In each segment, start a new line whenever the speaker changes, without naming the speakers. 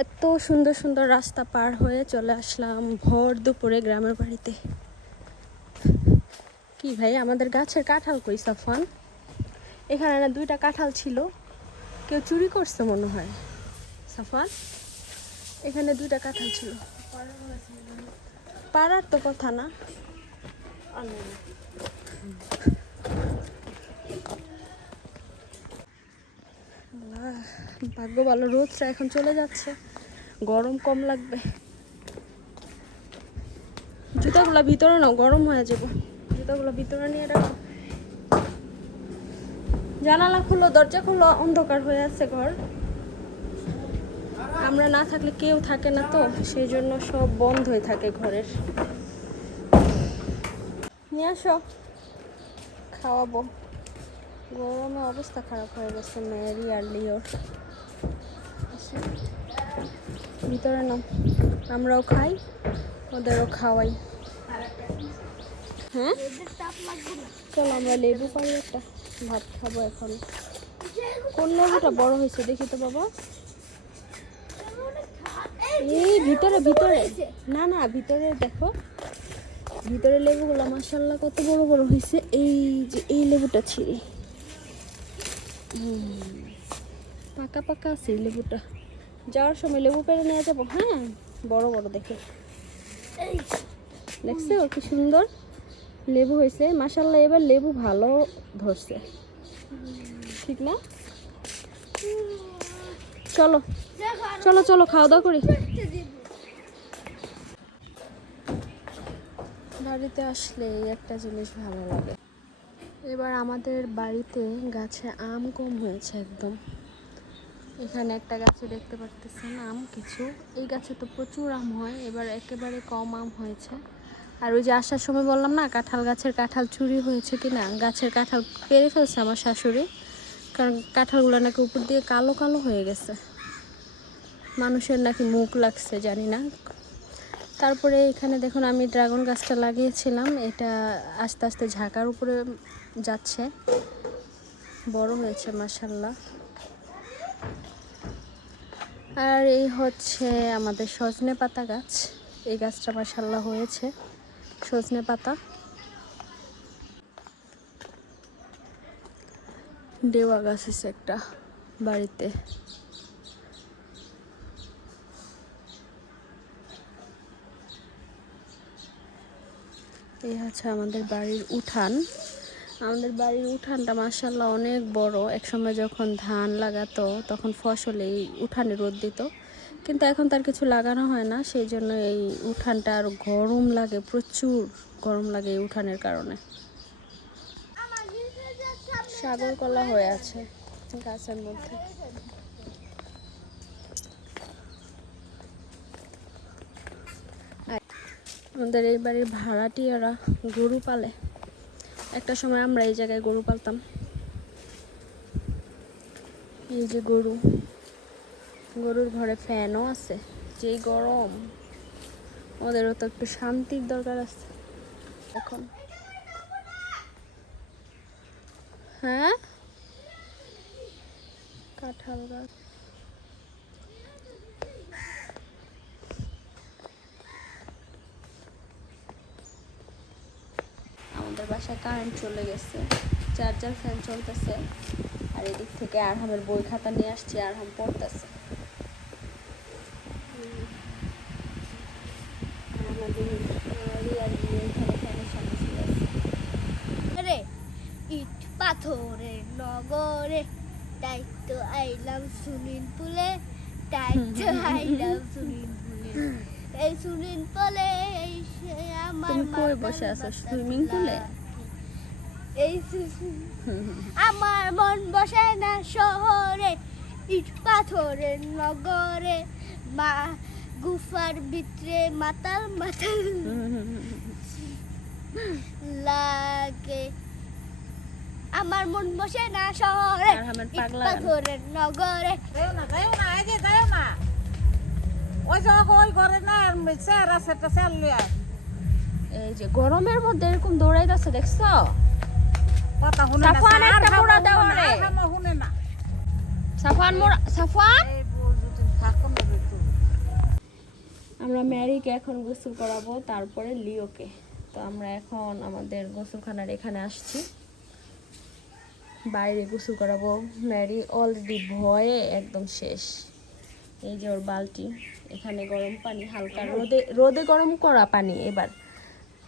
এত সুন্দর সুন্দর রাস্তা পার হয়ে চলে আসলাম ভোর দুপুরে গ্রামের বাড়িতে। কি ভাই, আমাদের গাছের কাঁঠাল কই সাফান এখানে না দুইটা কাঁঠাল ছিল। কেউ চুরি করছে মনে হয়। সাফান এখানে দুইটা কাঁঠাল ছিল। পাড়ার তো কথা না। ভাগ্য ভালো, রোদটা এখন চলে যাচ্ছে। গরম কম লাগবে। জুতাগুলো ভিতরে নাও, গরম হয়ে যাব। জুতাগুলো ভিতরে নিয়ে রাখো। জানালা খুলো, দরজা খুলো, অন্ধকার হয়ে আছে ঘর। আমরা না থাকলে কেউ থাকে না তো, সেই জন্য সব বন্ধ হয়ে থাকে ঘরের। নিয়ে আসো, খাওয়াবো। গরমে অবস্থা খারাপ হয়ে গেছে মেয়েরই আর লিওর। ভিতরে নাও। আমরাও খাই, ওদেরও খাওয়াই। হ্যাঁ? চলো আমরা লেবু পারি একটা। ভাত খাব এখন। কোন লেবুটা বড় হয়েছে দেখি তো বাবা। এই ভিতরে ভিতরে। না না, ভিতরে দেখো। ভিতরে লেবুগুলো মাসাল্লাহ কত বড় বড় হয়েছে। এই যে, এই লেবুটা ছিঁড়ি। পাকা পাকা আছে লেবুটা। যাওয়ার সময় লেবু পেরে নিয়ে যাব। হ্যাঁ বড় বড় দেখে। দেখছ কি সুন্দর লেবু হয়েছে। মাসাল্লাহ এবার লেবু ভালো ধরছে। ঠিক না? চলো চলো চলো, খাওয়া দাওয়া করি। বাড়িতে আসলে একটা জিনিস ভালো লাগে। এবার আমাদের বাড়িতে গাছে আম কম হয়েছে একদম। এখানে একটা গাছে দেখতে পারতেছেন আম কিছু। এই গাছে তো প্রচুর আম হয়, এবার একেবারে কম আম হয়েছে। আর ওই যে আসার সময় বললাম না, কাঁঠাল গাছের কাঁঠাল চুরি হয়েছে কি না গাছের কাঁঠাল পেরে ফেলছে আমার শাশুড়ি। কারণ কাঁঠালগুলো নাকি উপর দিয়ে কালো কালো হয়ে গেছে। মানুষের নাকি মুখ লাগছে, জানি না। তারপরে এখানে দেখুন আমি ড্রাগন গাছটা লাগিয়েছিলাম। এটা আস্তে আস্তে ঝাঁকার উপরে যাচ্ছে। বড় হয়েছে মাসাল্লাহ আর এই হচ্ছে আমাদের সজনে পাতা গাছ। এই গাছটা মাসাল্লাহ হয়েছে, সজনে পাতা। দেওয়া গাছ আছে একটা বাড়িতে। এই হচ্ছে আমাদের বাড়ির উঠান। আমাদের বাড়ির উঠানটা মাসাল্লাহ অনেক বড়। একসময় যখন ধান লাগাতো, তখন ফসল এই উঠানে রোদ দিত। কিন্তু এখন তার কিছু লাগানো হয় না, সেই জন্য এই উঠানটা আর গরম লাগে, প্রচুর গরম লাগে এই উঠানের কারণে। সাগর কলা হয়ে আছে গাছের মধ্যে। আমাদের এই বাড়ির ভাড়াটিয়ারা গরু পালে। একটা সময় আমরা এই জায়গায় গরু পালতাম। এই যে গরু, গরুর ঘরে ফ্যানও আছে, যেই গরম। ওদেরও তো একটু শান্তির দরকার আছে। এখন। হ্যাঁ? কাঁঠাল গাছ আমাদের বাসায় কারেন্ট চলে গেছে চার্জার ফ্যান চলতেছে আর এদিক থেকে আরহামের বই খাতা নিয়ে আসছি আরহাম পড়তেছে
ইট পাথরে নগরে তাই তো আইলাম সুইমিং পুলে তাই তো আইলাম সুইমিং পুলে এই সুইমিং পুলে এই সে আমার
কই বসে আছো? সুইমিং এ?
এই আমার মন বসে না শহরে ইট পাথরের নগরে মা গুফার ভিতরে মাতাল মাতাল লাগে। আমার মন বসে না শহরে ইট পাথরের নগরে।
এই যে ওই যে ওই ঘরে না আর স্যার আছে একটা স্যার লইয়া
এই যে গরমের মধ্যে এরকম দৌড়াইতেছে দেখছ?
কথা শুনে না
সাফওয়ান একটা মোড়া দাও রে।
আর শুনে না।
সাফওয়ান মোরা সাফওয়ান?
এই বউ যদি থাকো না একটু
ম্যারিকে এখন গোসল করাবো তারপরে লিওকে। তো আমরা এখন আমাদের গোসলখানার এখানে আসছি। বাইরে গোসল করাবো। ম্যারি অলরেডি ভয়ে একদম শেষ। এই যে ওর বালতি। এখানে গরম পানি হালকা রোদে রোদে গরম করা পানি এবার।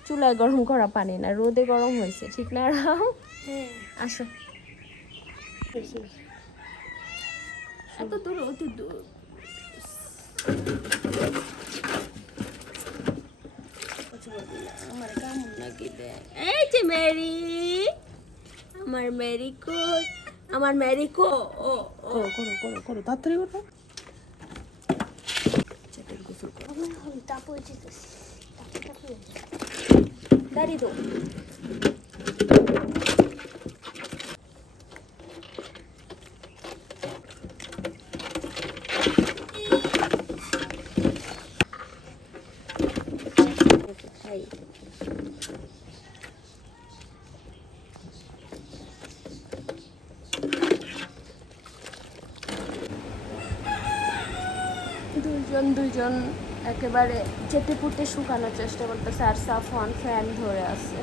চুলায় গরম করা পানি না রোদে গরম হয়েছে ঠিক না রাম? আসো। এত দূর অত দূর। আমার কেমন নাকি এই যে মেরি আমার মেরি কো আমার মেরি কো ও ও।
করো করো করো তাড়াতাড়ি করো।
চেপের গোসল করো।
আমার তাপ হয়ে যেতেছে। তাপ তাপ হয়ে
দাঁড়িয়ে তো খাই দুইজন একেবারে চেটে পুটে শুকানোর চেষ্টা করতেছে আর সাফওয়ান ফ্যান ধরে আছে।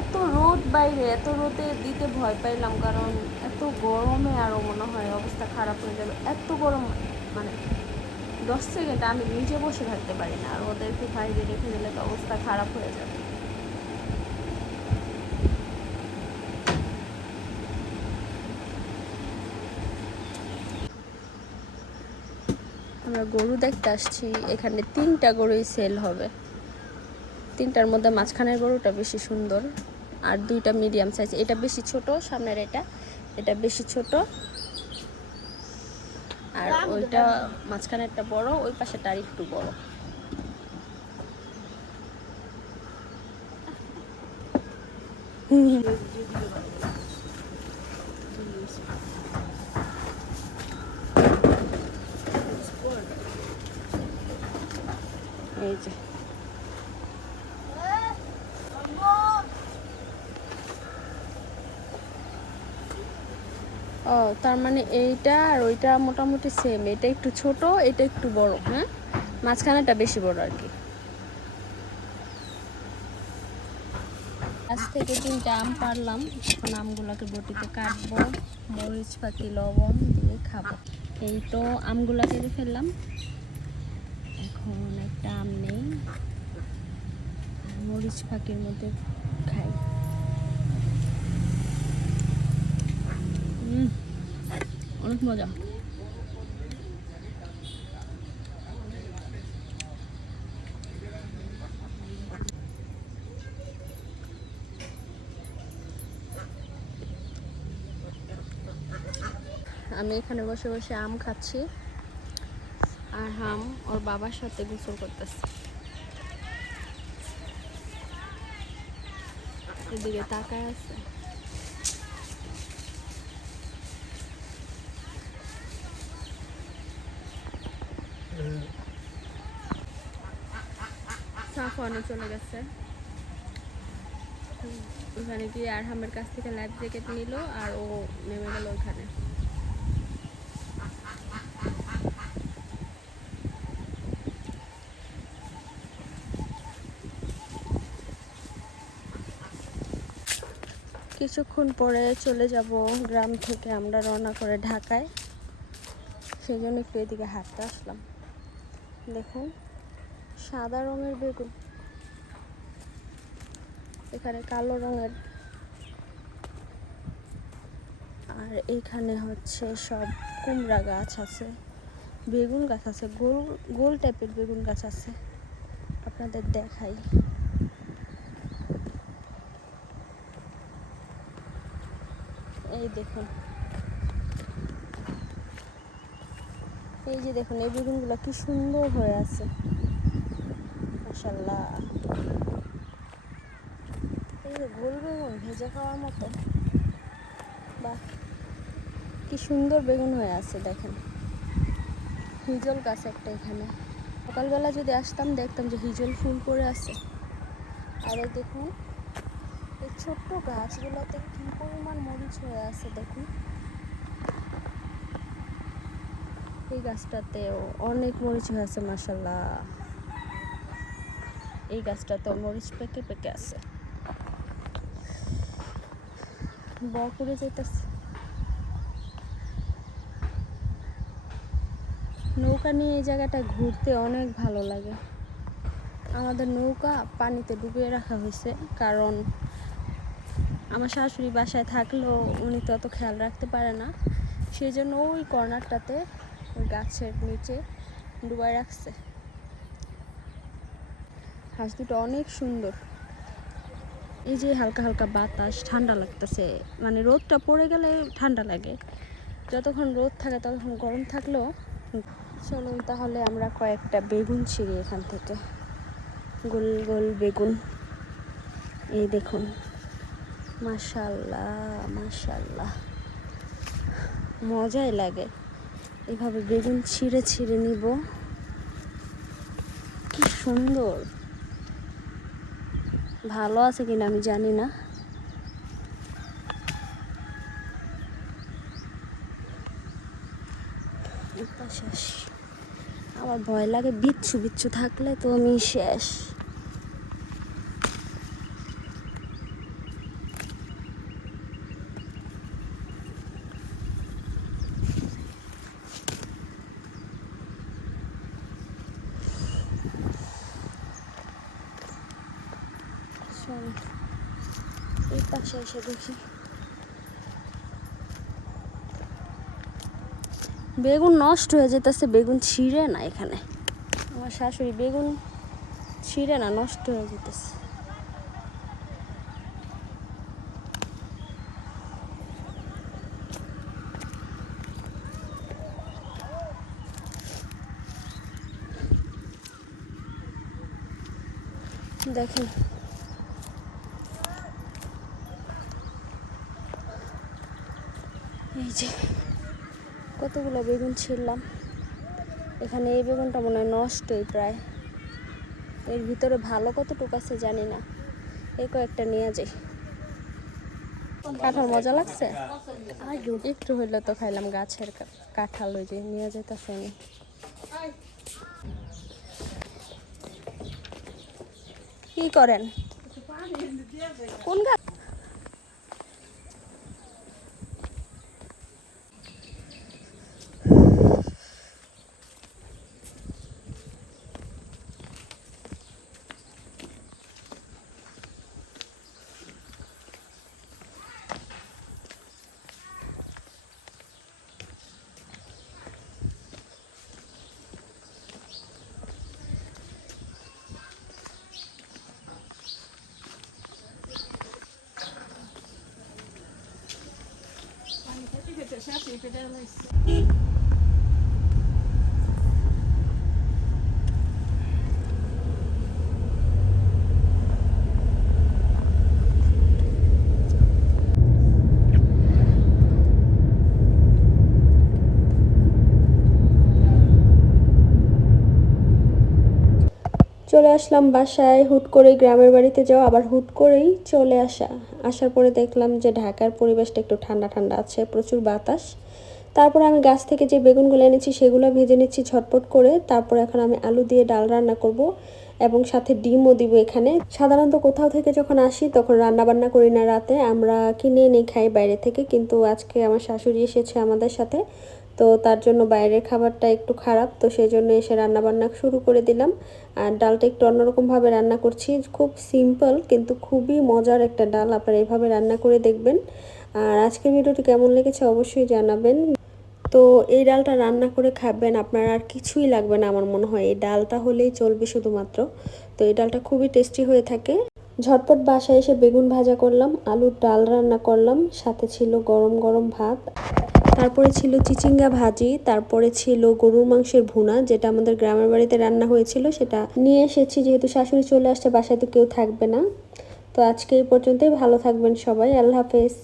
এত রোদ বাইরে, এত রোদে দিতে ভয় পাইলাম কারণ এত গরমে আরও মনে হয় অবস্থা খারাপ হয়ে যাবে। এত গরম মানে দশ সেকেন্ড আমি নিজে বসে থাকতে পারি না আর ওদেরকে বাইরে রেখে দিলে তো অবস্থা খারাপ হয়ে যাবে। আমরা গরু দেখতে আসছি এখানে তিনটা গরুই সেল হবে। তিনটার মধ্যে মাঝখানের গরুটা বেশি সুন্দর আর দুইটা মিডিয়াম সাইজ এটা বেশি ছোট সামনের এটা এটা বেশি ছোট। আর ওইটা মাঝখানেরটা বড় ওই পাশেটা আর একটু বড়। এই যে ও তার মানে এইটা আর ওইটা মোটামুটি সেম এটা একটু ছোট এটা একটু বড় হ্যাঁ মাঝখানেটা বেশি বড় আর কি। আজ থেকে তিনটা আম পারলাম এখন আমগুলোকে বটিতে কাটবো মরিচ পাতি লবণ দিয়ে খাব। এই তো আমগুলো কেটে ফেললাম। এখন একটা আম নেই। মরিচ পাখির মধ্যে খাই। উম, অনেক মজা। আমি এখানে বসে বসে আম খাচ্ছি। আর হাম ওর বাবার সাথে গোসল করতেছে। এদিকে তাকায় আছে। সাফওয়ানও চলে গেছে। ওখানে গিয়ে আরহামের কাছ থেকে লাইফ জ্যাকেট নিল আর ও নেমে গেল ওখানে। কিছুক্ষণ পরে চলে যাব গ্রাম থেকে, আমরা রওনা করে ঢাকায়। সেই জন্য একটু এদিকে হাঁটতে আসলাম। দেখুন, সাদা রঙের বেগুন। এখানে কালো রঙের। আর এইখানে হচ্ছে সব কুমড়া গাছ আছে, বেগুন গাছ আছে, গোল গোল টাইপের বেগুন গাছ আছে। আপনাদের দেখাই। এই দেখুন। এই যে দেখুন, এই বেগুনগুলো কি সুন্দর হয়ে আছে। মাশাল্লাহ এই যে গোল বেগুন ভেজে খাওয়ার মতো। বাহ, কি সুন্দর বেগুন হয়ে আছে, দেখেন। হিজল গাছ একটা এখানে। সকালবেলা যদি আসতাম, দেখতাম যে হিজল ফুল করে আছে। আর এই দেখুন, এই ছোট্ট গাছগুলোতে কি পরিমাণ মরিচ হয়ে আছে, দেখুন। এই গাছটাতেও অনেক মরিচ হয়েছে মাসাল্লাহ এই গাছটাতেও মরিচ পেকে পেকে আছে। বর করে যেতেছে নৌকা নিয়ে এই জায়গাটা ঘুরতে অনেক ভালো লাগে। আমাদের নৌকা পানিতে ডুবিয়ে রাখা হয়েছে, কারণ আমার শাশুড়ি বাসায় থাকলেও উনি তো অত খেয়াল রাখতে পারে না। সেই জন্য ওই কর্নারটাতে গাছের নিচে ডুবাই রাখছে। হাঁস দুটো অনেক সুন্দর। এই যে হালকা হালকা বাতাস, ঠান্ডা লাগতেছে। মানে রোদটা পড়ে গেলে ঠান্ডা লাগে। যতক্ষণ রোদ থাকে, ততক্ষণ গরম থাকলেও চলুন তাহলে আমরা কয়েকটা বেগুন ছিঁড়ি এখান থেকে। গোল গোল বেগুন। এই দেখুন। মাশাল্লাহ মাশাল্লাহ। মজাই লাগে। এভাবে বেগুন ছিঁড়ে ছিঁড়ে নিব। কি সুন্দর। ভালো আছে কিনা আমি জানি না। শেষ। আমার ভয় লাগে বিচ্ছু বিচ্ছু থাকলে তো আমি শেষ চল, এই পাশে এসে দেখি বেগুন নষ্ট হয়ে যেতেছে, বেগুন ছিঁড়ে না এখানে। আমার শাশুড়ি বেগুন ছিঁড়ে না, নষ্ট হয়ে যেতেছে। দেখেন যে কতগুলো বেগুন ছিঁড়লাম। এখানে এই বেগুনটা মনে হয় নষ্টই প্রায়। এর ভিতরে ভালো কতটুকু আছে জানি না। এই কয়েকটা নিয়ে যাই। কাঁঠাল মজা লাগছে? একটু হইলে তো খাইলাম গাছের কাঁঠাল ওই যে নিয়ে যেতেছে আমি। কি করেন? কোন গাছ Şaşırtıcı. চলে আসলাম বাসায়, হুট করেই গ্রামের বাড়িতে যাওয়া, আবার হুট করেই চলে আসা। আসার পরে দেখলাম যে ঢাকার পরিবেশটা একটু ঠান্ডা ঠান্ডা আছে, প্রচুর বাতাস। তারপর আমি গাছ থেকে যে বেগুনগুলো এনেছি, সেগুলো ভেজে নিচ্ছি ঝটপট করে। তারপর এখন আমি আলু দিয়ে ডাল রান্না করব এবং সাথে ডিমও দিব এখানে। সাধারণত কোথাও থেকে যখন আসি, তখন রান্না বান্না করি না রাতে। আমরা কিনে এনে খাই বাইরে থেকে, কিন্তু আজকে আমার শাশুড়ি এসেছে আমাদের সাথে। তো তার জন্য বাইরের খাবারটা একটু খারাপ, তো সেই জন্য এসে রান্না বান্না শুরু করে দিলাম। আর ডালটা একটু অন্যরকমভাবে রান্না করছি। খুব সিম্পল কিন্তু খুবই মজার একটা ডাল, আপনারা এভাবে রান্না করে দেখবেন। আর আজকের ভিডিওটি কেমন লেগেছে অবশ্যই জানাবেন। তো এই ডালটা রান্না করে খাবেন, আপনার আর কিছুই লাগবে না আমার মনে হয়। এই ডালটা হলেই চলবে শুধুমাত্র। তো এই ডালটা খুবই টেস্টি হয়ে থাকে। ঝটপট বাসায় এসে বেগুন ভাজা করলাম, আলুর ডাল রান্না করলাম, সাথে ছিল গরম গরম ভাত। তারপরে ছিল চিচিঙ্গা ভাজি, তারপরে ছিল গরুর মাংসের ভুনা, যেটা আমাদের গ্রামের বাড়িতে রান্না হয়েছিল, সেটা নিয়ে এসেছি, যেহেতু শাশুড়ি চলে আসছে, বাসায় তো কেউ থাকবে না। তো আজকে এই পর্যন্তই, ভালো থাকবেন সবাই, আল্লাহ হাফেজ।